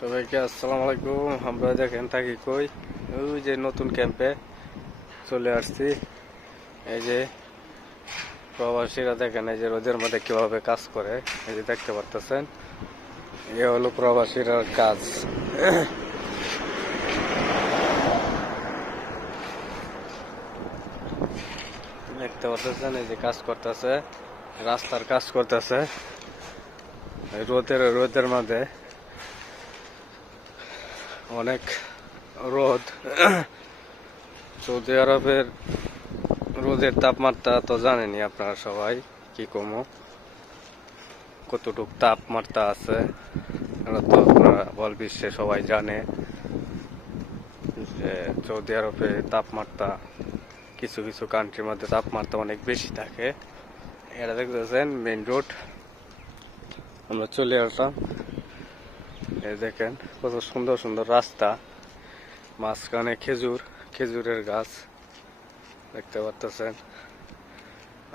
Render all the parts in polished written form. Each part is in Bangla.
সবাইকে আসসালামু আলাইকুম। আমরা দেখেন থাকি কই, ওই যে নতুন ক্যাম্পে চলে আসছি। এই যে প্রবাসীরা দেখেন এই যে রোদের মধ্যে কিভাবে কাজ করে, এই যে দেখতে পারতেছেন, এ হলো প্রবাসীরা কাজ। দেখতে পারতেছেন এই যে কাজ করতেছে, রাস্তার কাজ করতেছে রোদের মধ্যে। অনেক রোদ। সৌদি আরবের রোদের তাপমাত্রা তো জানেনই আপনারা সবাই, কি কমো কতটুক তাপমাত্রা আছে এটা তো আপনারা বল বিশ্বে সবাই জানে যে সৌদি আরবে তাপমাত্রা কিছু কিছু কান্ট্রির মধ্যে তাপমাত্রা অনেক বেশি থাকে। এটা দেখতেছেন মেইন রোড, আমরা চলে আসলাম। এই দেখেন কত সুন্দর সুন্দর রাস্তা, মাঝখানে খেজুরের গাছ দেখতে পারতেছেন।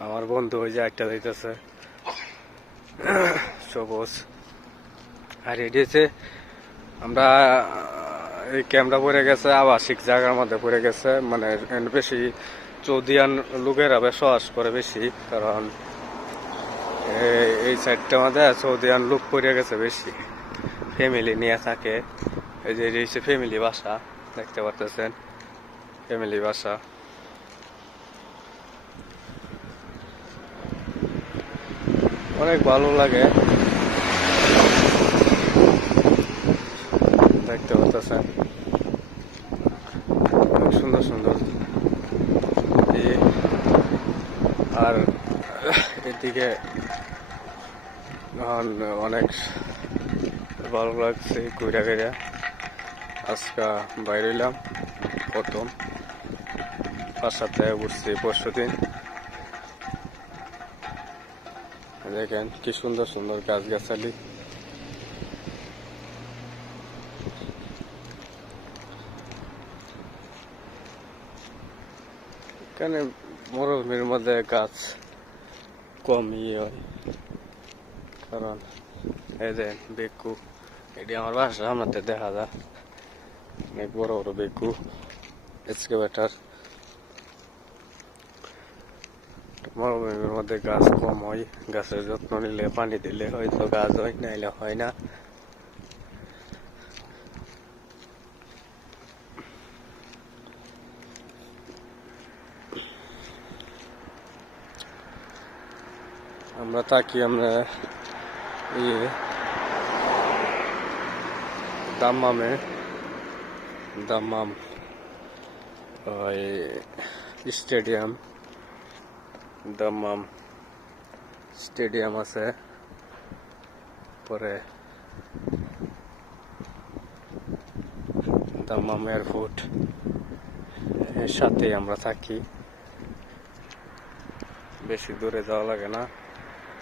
আমার বন্ধু ওই যে একটা যাইতেছে সবুজ। আর এডিছে আমরা এই ক্যামেরা পড়ে গেছে আবাসিক জায়গার মধ্যে পড়ে গেছে, মানে বেশি চৌদিয়ান লোকেরা বসবাস করে বেশি, কারণ এই সাইডটার মধ্যে চৌদিয়ান লোক পড়ে গেছে বেশি, ফ্যামিলি নিয়ে থাকে। এই যে হচ্ছে ফ্যামিলি বাসা, দেখতে পারতেছেন ফ্যামিলি বাসা। অনেক ভালো লাগে দেখতে পাচ্ছেন, অনেক সুন্দর সুন্দর। আর এদিকে অনেক ভালো লাগছে ঘুরা ঘুরা। আজকে বাইরে এলাম প্রথম, বাসাতে উঠছি পরশুদিন। দেখেন কি সুন্দর সুন্দর গাছগাছালি। এখানে মরুভূমির মধ্যে গাছ কম হয়, কারণ এই যে বেকু, এটি আমার বাসার সামনে দেখা যায় অনেক বড় বড় বেকু এক্সকাভেটর। মরুভূমির মধ্যে গাছ কম হয়, গাছের যত্ন নিলে পানি দিলে হয়তো গাছ হয়, নাইলে হয় না। আমরা থাকি আমরা দাম্মাম স্টেডিয়াম, দাম্মাম স্টেডিয়াম আছে, পরে দাম্মাম এয়ারপোর্ট, এর সাথে আমরা থাকি। বেশি দূরে যাওয়া লাগে না,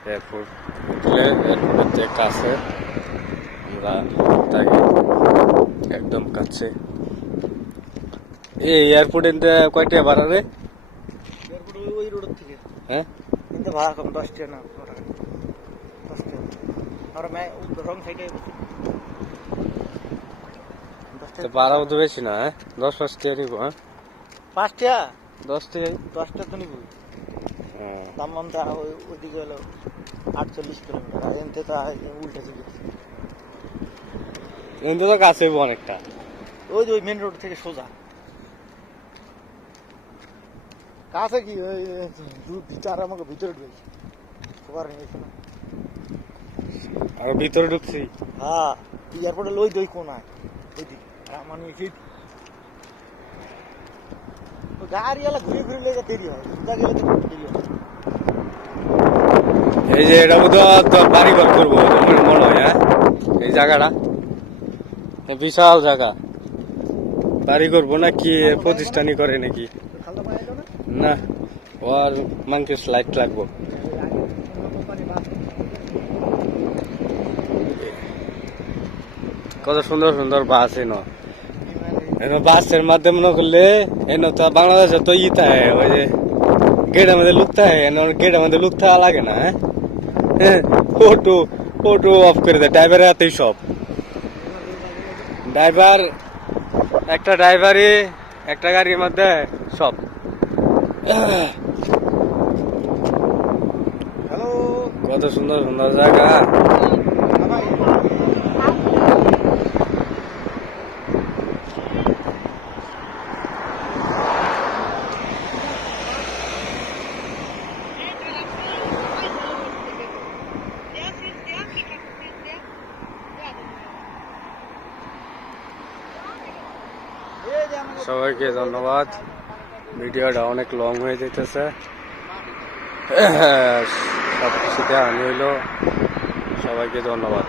এয়ারপোর্ট উঠলে এয়ারপোর্টের কাছে আমরা থাকি, একদম কাছে। এই এয়ারপোর্টের কয়টা ভাড়া রে? ওই রোডের থেকে হ্যাঁ, কিন্তু ভাড়া কম, 10 টাকা না, 10 টাকা। আর রং সাইডে ভাড়াও তো বেশি না, 10-5 টাকা নিব। হ্যাঁ, 5 টাকা, 10 টাকাই। 10 টাকা তো নিব। দাম্মামটা ওইদিকে হলো 48 কিলোমিটার, আর এনতে তো উল্টা দিকে কিন্তু তো কাছে অনেকটা, ওই যে ওই মেন রোড থেকে সোজা কাছে। কি ওই ভিতর আমাকে ভিতরে ঢুকেছি সবার নিয়েছে না, আর ভিতরে ঢুকছি। হ্যাঁ এয়ারপোর্টে ওই দই কোনায় ওই দিক, আর আমার নিয়েছি গাড়িওয়ালা ঘুরে ঘুরে লেগে দেরি হয়, সোজা গেলে তো দেরি হয়। এই যে এটা বোধ বাড়ি ঘর করবো মনে হয়। হ্যাঁ, এই জায়গাটা বিশাল জায়গা, বাড়ি করবো নাকি প্রতিষ্ঠানই করে নাকি না, ওর মানকে লাইট লাগবো। কত সুন্দর সুন্দর বাস এনো বাসের মাধ্যমে মনে করলে এনো তো বাংলাদেশে তো ই থাকে, ওই যে গেটের মধ্যে লুক থাকে, গেটের মধ্যে লুক থাকা লাগে না। হ্যাঁ, ফটো অফ করে দেয় ড্রাইভারের হাতেই সব। ড্রাইভার একটা ড্রাইভারই একটা গাড়ির মধ্যে সব। হ্যালো কত সুন্দর সুন্দর জায়গা। ভাই সবাইকে ধন্যবাদ। ভিডিওটা অনেক লং হয়ে যেতেছে, সব কিছুতে আনি হইলো। সবাইকে ধন্যবাদ।